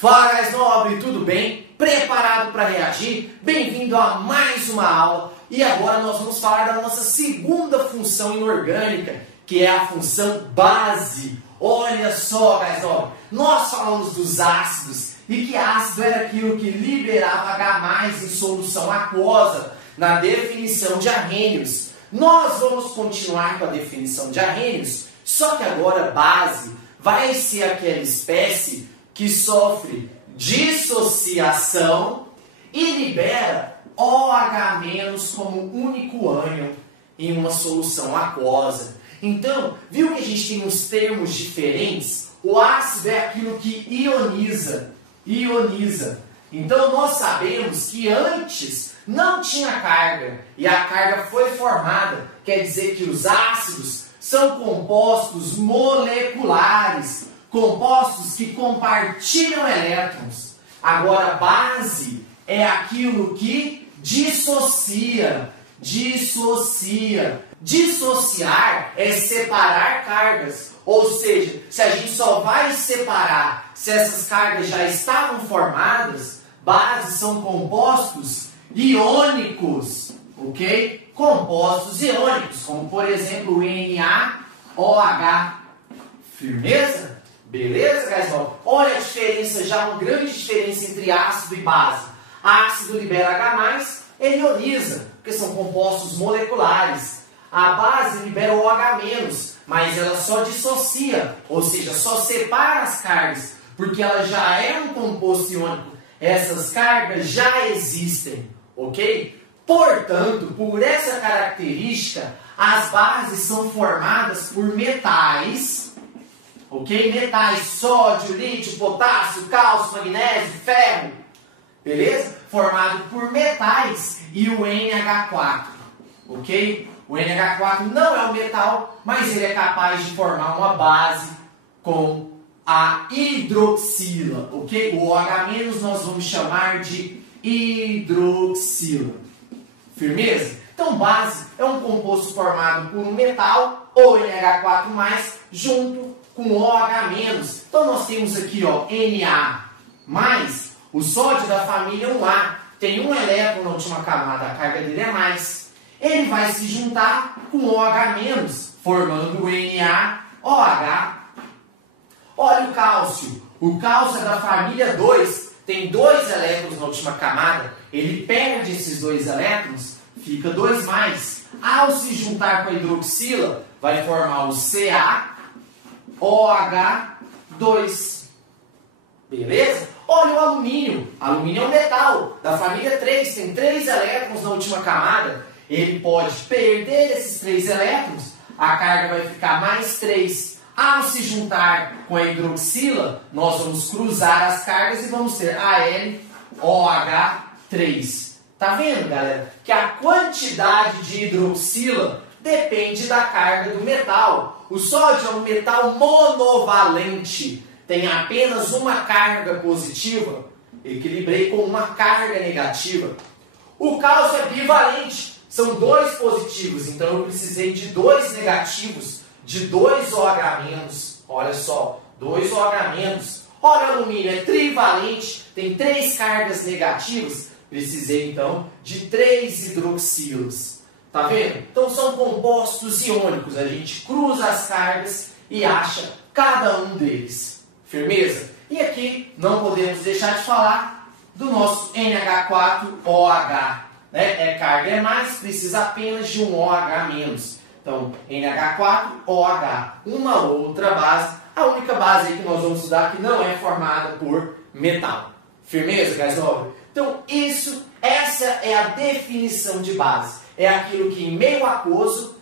Fala, guys nobre, tudo bem? Preparado para reagir? Bem-vindo a mais uma aula e agora nós vamos falar da nossa segunda função inorgânica, que é a função base. Olha só, guys nobre, nós falamos dos ácidos e que ácido era aquilo que liberava H+ em solução aquosa na definição de Arrhenius. Nós vamos continuar com a definição de Arrhenius, só que agora base vai ser aquela espécie que sofre dissociação e libera OH- como único ânion em uma solução aquosa. Então, viu que a gente tem uns termos diferentes? O ácido é aquilo que ioniza. Então, nós sabemos que antes não tinha carga e a carga foi formada. Quer dizer que os ácidos são compostos moleculares, compostos que compartilham elétrons. Agora, base é aquilo que dissocia. Dissociar é separar cargas. Ou seja, se a gente só vai separar se essas cargas já estavam formadas, bases são compostos iônicos, ok? Compostos iônicos, como por exemplo o NaOH. Firmeza? Beleza, guys? Olha a diferença, já uma grande diferença entre ácido e base. Ácido libera H+, ele ioniza, porque são compostos moleculares. A base libera o OH-, mas ela só dissocia, ou seja, só separa as cargas, porque ela já é um composto iônico. Essas cargas já existem, ok? Portanto, por essa característica, as bases são formadas por metais, ok? Metais, sódio, lítio, potássio, cálcio, magnésio, ferro, beleza? Formado por metais e o NH4, ok? O NH4 não é um metal, mas ele é capaz de formar uma base com a hidroxila, ok? O OH- nós vamos chamar de hidroxila. Firmeza? Então, base é um composto formado por um metal, ou NH4+, junto com OH-. Então, nós temos aqui, ó, Na+, o sódio da família 1A, tem um elétron na última camada, a carga dele é mais. Ele vai se juntar com OH-, formando o NaOH. Olha o cálcio. O cálcio é da família 2, tem 2 elétrons na última camada. Ele perde esses 2 elétrons, fica 2+. Ao se juntar com a hidroxila, vai formar o CaOH2. Beleza? Olha o alumínio. Alumínio é um metal da família 3, tem 3 elétrons na última camada. Ele pode perder esses 3 elétrons, a carga vai ficar mais 3. Ao se juntar com a hidroxila, nós vamos cruzar as cargas e vamos ter AlOH3. Tá vendo, galera? Que a quantidade de hidroxila depende da carga do metal. O sódio é um metal monovalente, tem apenas uma carga positiva. Equilibrei com uma carga negativa. O cálcio é bivalente, são 2 positivos, então eu precisei de 2 negativos, de 2 OH-. Olha só, 2 OH-. Olha o alumínio, é trivalente, tem 3 cargas negativas, precisei então de 3 hidroxilas. Tá vendo? Então são compostos iônicos, a gente cruza as cargas e acha cada um deles. Firmeza? E aqui não podemos deixar de falar do nosso NH4OH. Né? Carga é mais, precisa apenas de um OH-. Então, NH4OH, uma outra base. A única base aí que nós vamos estudar que não é formada por metal. Firmeza, guys nobre? Então, essa é a definição de base. É aquilo que em meio aquoso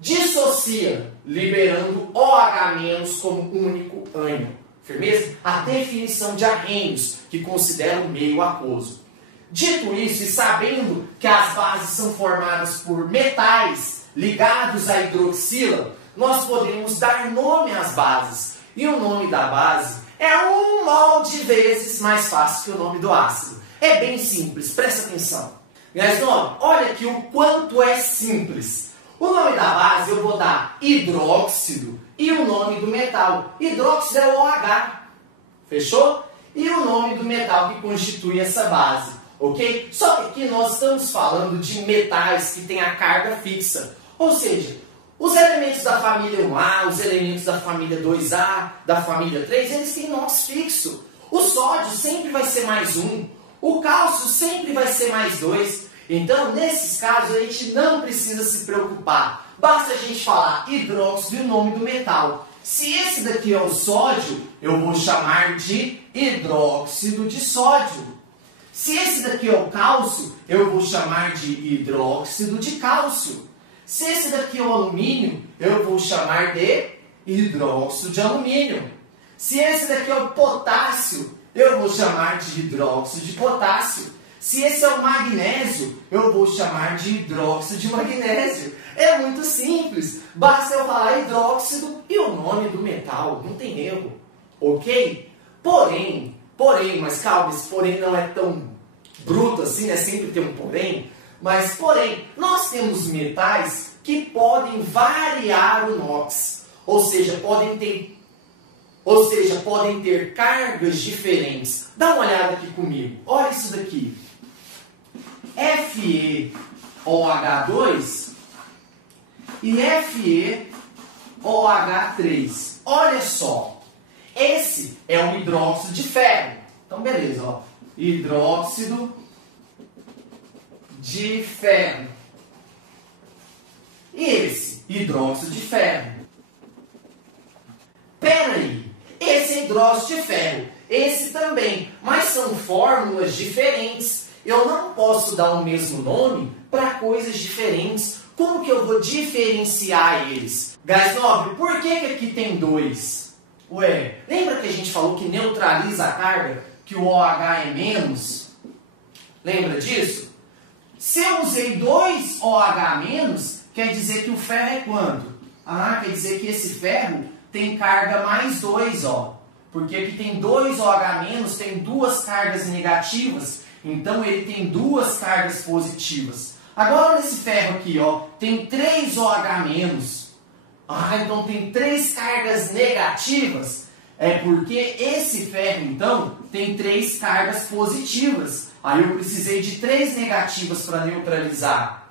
dissocia, liberando OH- como único ânion. Firmeza? A definição de Arrhenius, que considera o meio aquoso. Dito isso, e sabendo que as bases são formadas por metais ligados à hidroxila, nós podemos dar nome às bases. E o nome da base é um molde de vezes mais fácil que o nome do ácido. É bem simples, presta atenção. Guys, olha aqui o quanto é simples. O nome da base eu vou dar hidróxido e o nome do metal. Hidróxido é o OH. Fechou? e o nome do metal que constitui essa base, ok? Só que aqui nós estamos falando de metais que têm a carga fixa, ou seja, os elementos da família 1A, os elementos da família 2A, da família 3, eles têm NOx fixo. O sódio sempre vai ser mais 1, o cálcio sempre vai ser mais 2. Então, nesses casos, a gente não precisa se preocupar. Basta a gente falar hidróxido e o nome do metal. Se esse daqui é o sódio, eu vou chamar de hidróxido de sódio. Se esse daqui é o cálcio, eu vou chamar de hidróxido de cálcio. Se esse daqui é o alumínio, eu vou chamar de hidróxido de alumínio. Se esse daqui é o potássio, eu vou chamar de hidróxido de potássio. Se esse é o magnésio, eu vou chamar de hidróxido de magnésio. É muito simples. Basta eu falar hidróxido e o nome do metal. Não tem erro. Ok? Porém, mas calma, esse porém não é tão bruto assim, né? Sempre tem um porém. Mas, porém, nós temos metais que podem variar o NOx. Ou seja, podem ter cargas diferentes. Dá uma olhada aqui comigo. Olha isso daqui. FeOH2 e FeOH3. Olha só. Esse é um hidróxido de ferro. Então, beleza, ó. Hidróxido de ferro. E esse? Hidróxido de ferro. Peraí, esse é hidróxido de ferro. Esse também. Mas são fórmulas diferentes. Eu não posso dar o mesmo nome para coisas diferentes. Como que eu vou diferenciar eles? Gás nobre, por que aqui tem 2? Ué, lembra que a gente falou que neutraliza a carga? Que o OH é menos? Lembra disso? Se eu usei 2 OH-, quer dizer que o ferro é quanto? Ah, quer dizer que esse ferro tem carga mais 2, ó. Porque aqui tem 2 OH-, tem duas cargas negativas, então ele tem duas cargas positivas. Agora, nesse ferro aqui, ó, tem 3 OH-. Ah, então tem 3 cargas negativas. É porque esse ferro, então, tem 3 cargas positivas. Aí eu precisei de 3 negativas para neutralizar.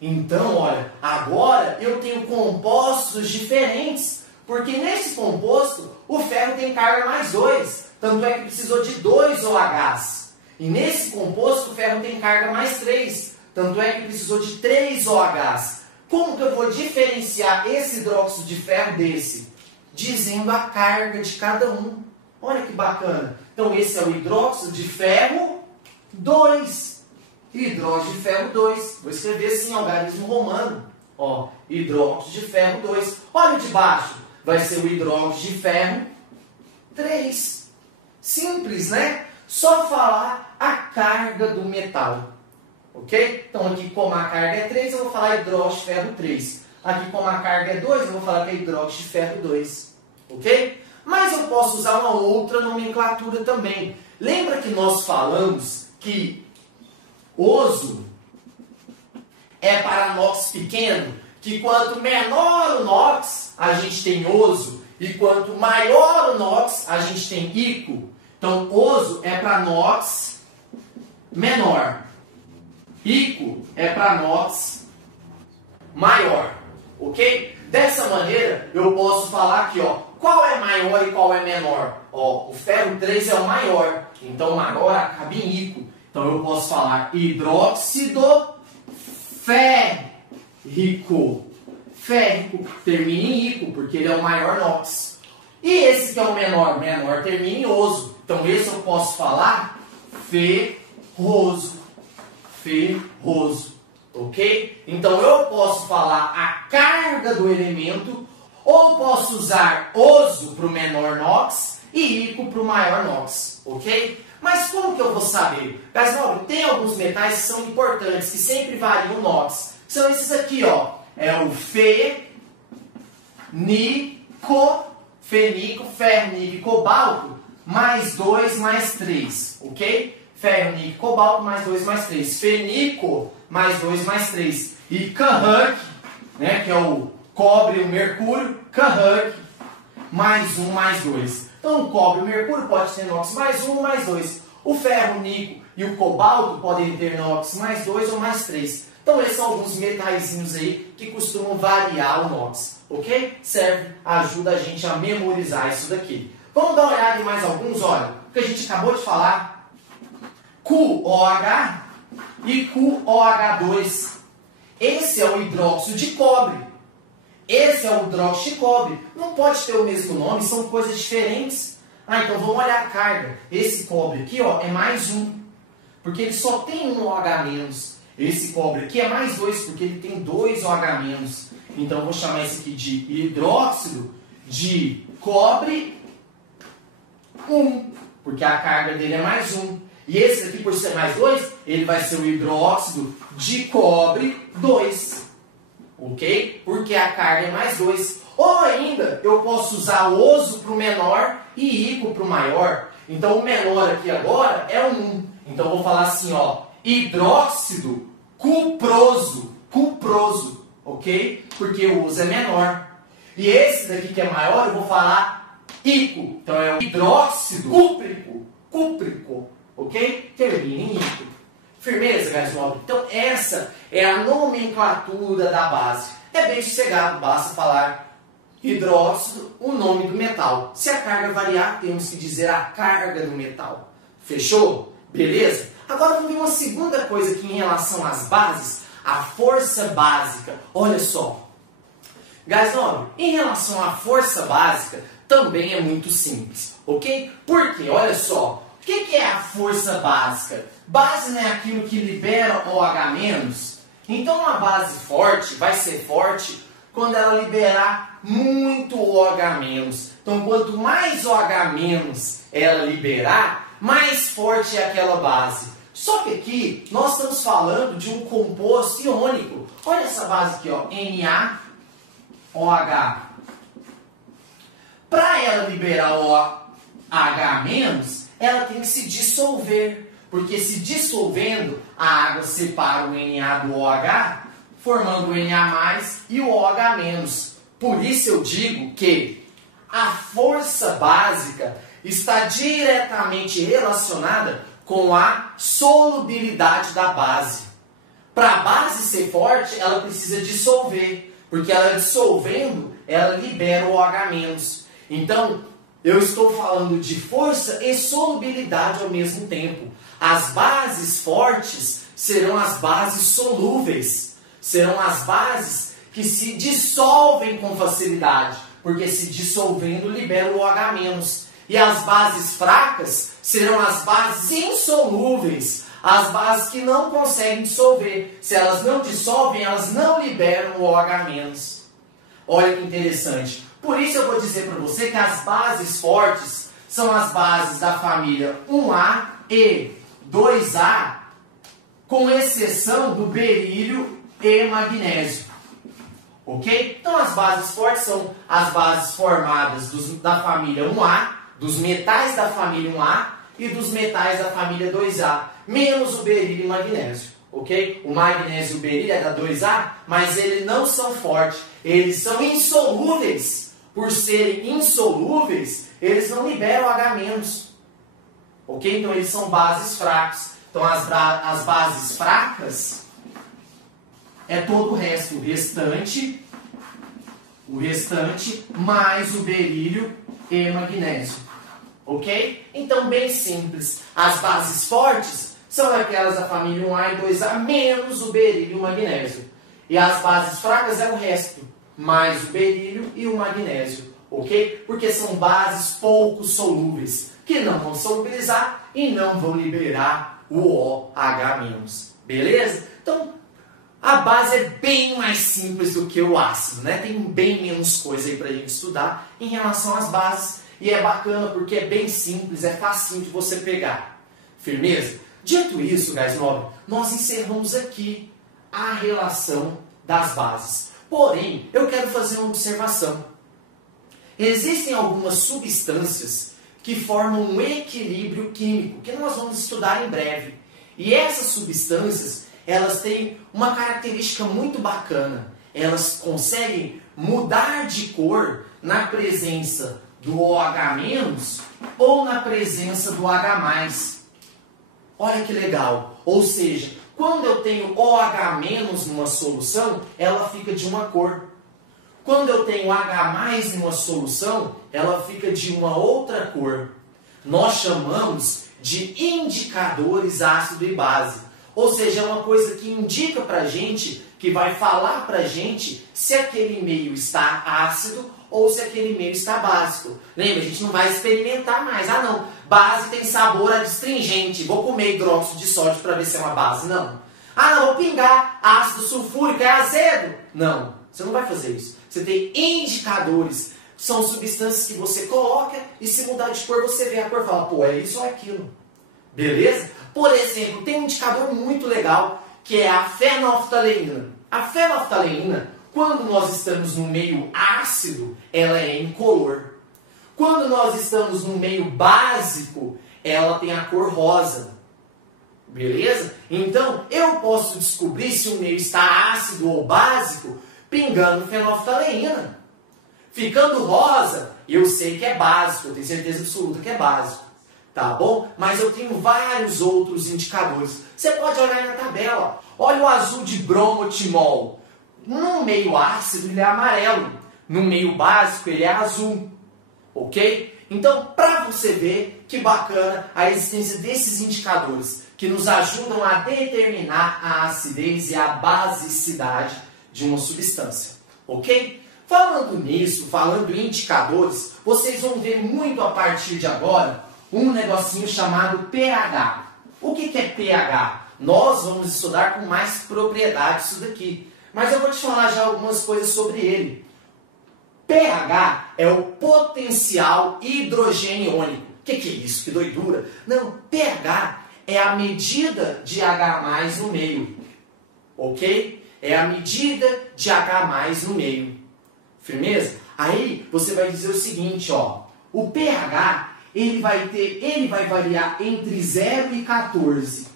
Então, olha, agora eu tenho compostos diferentes. Porque nesse composto, o ferro tem carga mais 2. Tanto é que precisou de 2 OHs. E nesse composto, o ferro tem carga mais 3. Tanto é que precisou de 3 OHs. Como que eu vou diferenciar esse hidróxido de ferro desse? Dizendo a carga de cada um. Olha que bacana. Então, esse é o hidróxido de ferro 2. Hidróxido de ferro 2. Vou escrever assim, algarismo romano. Ó, hidróxido de ferro 2. Olha o de baixo. Vai ser o hidróxido de ferro 3. Simples, né? Só falar a carga do metal. Ok? Então, aqui como a carga é 3, eu vou falar hidróxido de ferro 3. Aqui como a carga é 2, eu vou falar que é hidróxido de ferro 2. Ok? Mas eu posso usar uma outra nomenclatura também. Lembra que nós falamos que oso é para NOx pequeno? Que quanto menor o NOx, a gente tem oso. E quanto maior o NOx, a gente tem ico. Então, oso é para NOx menor. Ico é para NOx maior. Ok? Dessa maneira, eu posso falar aqui, ó, qual é maior e qual é menor. Ó, o ferro 3 é o maior, então o maior acaba em ico. Então eu posso falar hidróxido férrico. Férrico termina em ico, porque ele é o maior NOx. E esse que é o menor? Menor termina em oso. Então esse eu posso falar ferroso. Ferroso. Ok? Então eu posso falar a carga do elemento, ou posso usar oso para o menor NOx e ico para o maior NOx. Ok? Mas como que eu vou saber? Gás nobre, tem alguns metais que são importantes, que sempre variam o NOx. São esses aqui, ó. É o fenico, ferro, níquel e cobalto, mais 2, mais 3. Ok? Ferro, níquel, cobalto, mais 2, mais 3. Fenico, mais 2, mais 3. E Cahug, né, que é o cobre e o mercúrio, Cahug, mais 1, mais 2. Então o cobre e o mercúrio pode ter NOx mais 1 ou mais 2. O ferro, o níquel e o cobalto podem ter NOx mais 2 ou mais 3. Então esses são alguns metaizinhos aí que costumam variar o NOx, ok? Serve, ajuda a gente a memorizar isso daqui. Vamos dar uma olhada em mais alguns, olha, que a gente acabou de falar. QOH e QOH2. Esse é o hidróxido de cobre. Esse é o hidróxido de cobre. Não pode ter o mesmo nome, são coisas diferentes. Então vamos olhar a carga. Esse cobre aqui, ó, é mais 1, porque ele só tem um OH-. Esse cobre aqui é mais 2, porque ele tem 2 OH-. Então eu vou chamar esse aqui de hidróxido de cobre 1, porque a carga dele é mais 1. E esse aqui, por ser mais 2, ele vai ser o hidróxido de cobre 2. Ok? Porque a carga é mais 2. Ou ainda, eu posso usar oso para o menor e ico para o maior. Então, o menor aqui agora é 1. Então, eu vou falar assim, ó, hidróxido cuproso. Cuproso. Ok? Porque o oso é menor. E esse daqui que é maior, eu vou falar ico. Então, é o hidróxido cúprico. Cúprico. Ok? Termina em ico. Firmeza, guys? Então, essa é a nomenclatura da base. É bem sossegado, basta falar hidróxido, o nome do metal. Se a carga variar, temos que dizer a carga do metal. Fechou? Beleza? Agora vamos ver uma segunda coisa aqui em relação às bases, a força básica. Olha só. Guys, em relação à força básica, também é muito simples, ok? Por quê? Olha só. O que é a força básica? Base não é aquilo que libera OH-. Então uma base forte vai ser forte quando ela liberar muito OH-. Então quanto mais OH- ela liberar, mais forte é aquela base. Só que aqui nós estamos falando de um composto iônico. Olha essa base aqui, ó, NaOH. Para ela liberar OH-, ela tem que se dissolver. Porque se dissolvendo, a água separa o Na do OH, formando o Na+, e o OH-. Por isso eu digo que a força básica está diretamente relacionada com a solubilidade da base. Para a base ser forte, ela precisa dissolver. Porque ela dissolvendo, ela libera o OH-. Então, eu estou falando de força e solubilidade ao mesmo tempo. As bases fortes serão as bases solúveis. Serão as bases que se dissolvem com facilidade. Porque se dissolvendo, libera o OH-. E as bases fracas serão as bases insolúveis. As bases que não conseguem dissolver. Se elas não dissolvem, elas não liberam o OH-. Olha que interessante. Por isso eu vou dizer para você que as bases fortes são as bases da família 1A e 2A, com exceção do berílio e magnésio. Ok? Então as bases fortes são as bases formadas da família 1A, dos metais da família 1A e dos metais da família 2A, menos o berílio e magnésio. Ok? O magnésio e o berílio é da 2A, mas eles não são fortes, eles são insolúveis. Por serem insolúveis, eles não liberam H-. Ok? Então eles são bases fracas. Então as bases fracas é todo o resto. O restante mais o berílio e magnésio. Ok? Então bem simples. As bases fortes são aquelas da família 1A e 2A menos o berílio e o magnésio. E as bases fracas é o resto. Mais o berílio e o magnésio, ok? Porque são bases pouco solúveis, que não vão solubilizar e não vão liberar o OH-. Beleza? Então, a base é bem mais simples do que o ácido, né? Tem bem menos coisa aí pra gente estudar em relação às bases. E é bacana porque é bem simples, é facinho de você pegar. Firmeza? Dito isso, guys, nós encerramos aqui a relação das bases. Porém, eu quero fazer uma observação. Existem algumas substâncias que formam um equilíbrio químico, que nós vamos estudar em breve. E essas substâncias, elas têm uma característica muito bacana. Elas conseguem mudar de cor na presença do OH- ou na presença do H+. Olha que legal. Ou seja, quando eu tenho OH- numa solução, ela fica de uma cor. Quando eu tenho H+ numa solução, ela fica de uma outra cor. Nós chamamos de indicadores ácido e base. Ou seja, é uma coisa que indica pra gente, que vai falar pra gente se aquele meio está ácido ou se aquele meio está básico. Lembra, a gente não vai experimentar mais. Ah não, base tem sabor adstringente, vou comer hidróxido de sódio para ver se é uma base. Não. Ah não, vou pingar ácido sulfúrico, é azedo. Não, você não vai fazer isso. Você tem indicadores, são substâncias que você coloca e se mudar de cor você vê a cor e fala, pô, é isso ou é aquilo. Beleza? Por exemplo, tem um indicador muito legal que é a fenolftaleína. A fenolftaleína, quando nós estamos no meio ácido, ela é incolor. Quando nós estamos no meio básico, ela tem a cor rosa. Beleza? Então, eu posso descobrir se o meio está ácido ou básico pingando fenolftaleína. Ficando rosa, eu sei que é básico, eu tenho certeza absoluta que é básico. Tá bom? Mas eu tenho vários outros indicadores. Você pode olhar aí na tabela. Olha o azul de bromotimol. No meio ácido ele é amarelo. No meio básico ele é azul. Ok? Então, para você ver que bacana a existência desses indicadores que nos ajudam a determinar a acidez e a basicidade de uma substância. Ok? Falando nisso, falando em indicadores, vocês vão ver muito a partir de agora um negocinho chamado pH. O que é pH? Nós vamos estudar com mais propriedade isso daqui. Mas eu vou te falar já algumas coisas sobre ele. pH é o potencial hidrogeniônico. O que é isso? Que doidura! Não, pH é a medida de H+ no meio. Ok? É a medida de H+ no meio. Firmeza? Aí você vai dizer o seguinte, ó. O pH ele vai variar entre 0 e 14.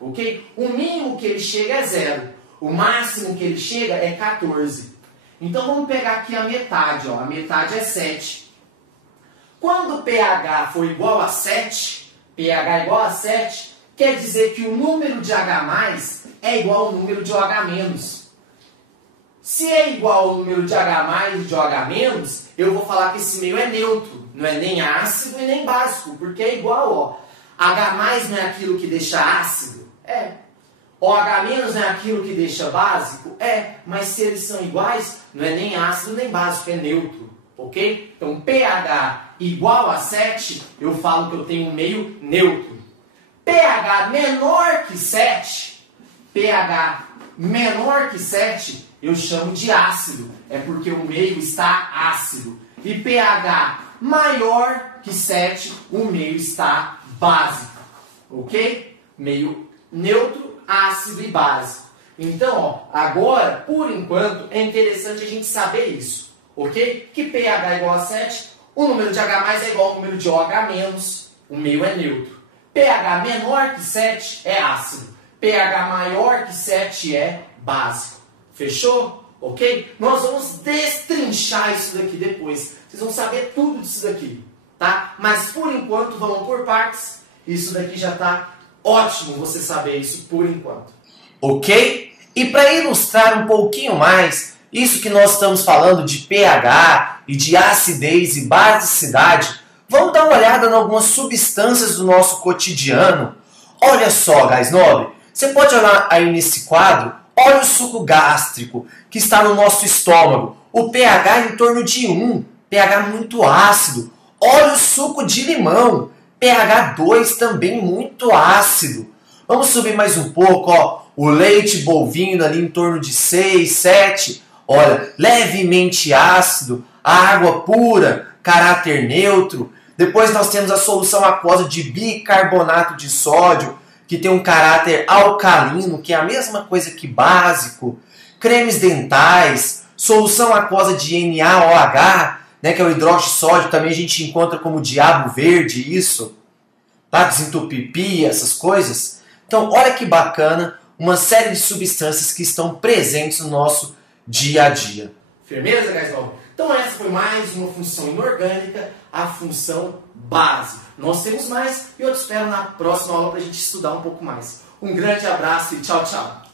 Ok? O mínimo que ele chega é 0. O máximo que ele chega é 14. Então vamos pegar aqui a metade, ó. A metade é 7. Quando o pH for igual a 7, pH igual a 7, quer dizer que o número de H+ é igual ao número de OH-. Se é igual ao número de H+ e de OH-, eu vou falar que esse meio é neutro. Não é nem ácido e nem básico, porque é igual, ó. H+ não é aquilo que deixa ácido? É. OH- não é aquilo que deixa básico? É. Mas se eles são iguais, não é nem ácido nem básico, é neutro. Ok? Então, pH igual a 7, eu falo que eu tenho um meio neutro. pH menor que 7, pH menor que 7, eu chamo de ácido. É porque o meio está ácido. E pH maior que 7, o meio está básico. Ok? Meio neutro, ácido e básico. Então, ó, agora, por enquanto, é interessante a gente saber isso. Ok? Que pH é igual a 7, o número de H+ é igual ao número de OH-, o meio é neutro. pH menor que 7 é ácido. pH maior que 7 é básico. Fechou? Ok? Nós vamos destrinchar isso daqui depois. Vocês vão saber tudo disso daqui, tá? Mas por enquanto, vamos por partes. Isso daqui já está ótimo você saber isso por enquanto. Ok? E para ilustrar um pouquinho mais, isso que nós estamos falando de pH e de acidez e basicidade, vamos dar uma olhada em algumas substâncias do nosso cotidiano. Olha só, gás nobre, você pode olhar aí nesse quadro, olha o suco gástrico que está no nosso estômago. O pH é em torno de 1, pH muito ácido. Olha o suco de limão, pH 2 também muito ácido. Vamos subir mais um pouco, ó. O leite bovino ali em torno de 6, 7. Olha, levemente ácido. A água pura, caráter neutro. Depois nós temos a solução aquosa de bicarbonato de sódio, que tem um caráter alcalino, que é a mesma coisa que básico. Cremes dentais, solução aquosa de NaOH, né, que é o hidróxido de sódio, também a gente encontra como diabo verde isso. Tá? Desentupir, essas coisas. Então, olha que bacana, uma série de substâncias que estão presentes no nosso dia a dia. Firmeza, gás nobre? Então essa foi mais uma função inorgânica, a função base. Nós temos mais e eu te espero na próxima aula para a gente estudar um pouco mais. Um grande abraço e tchau, tchau!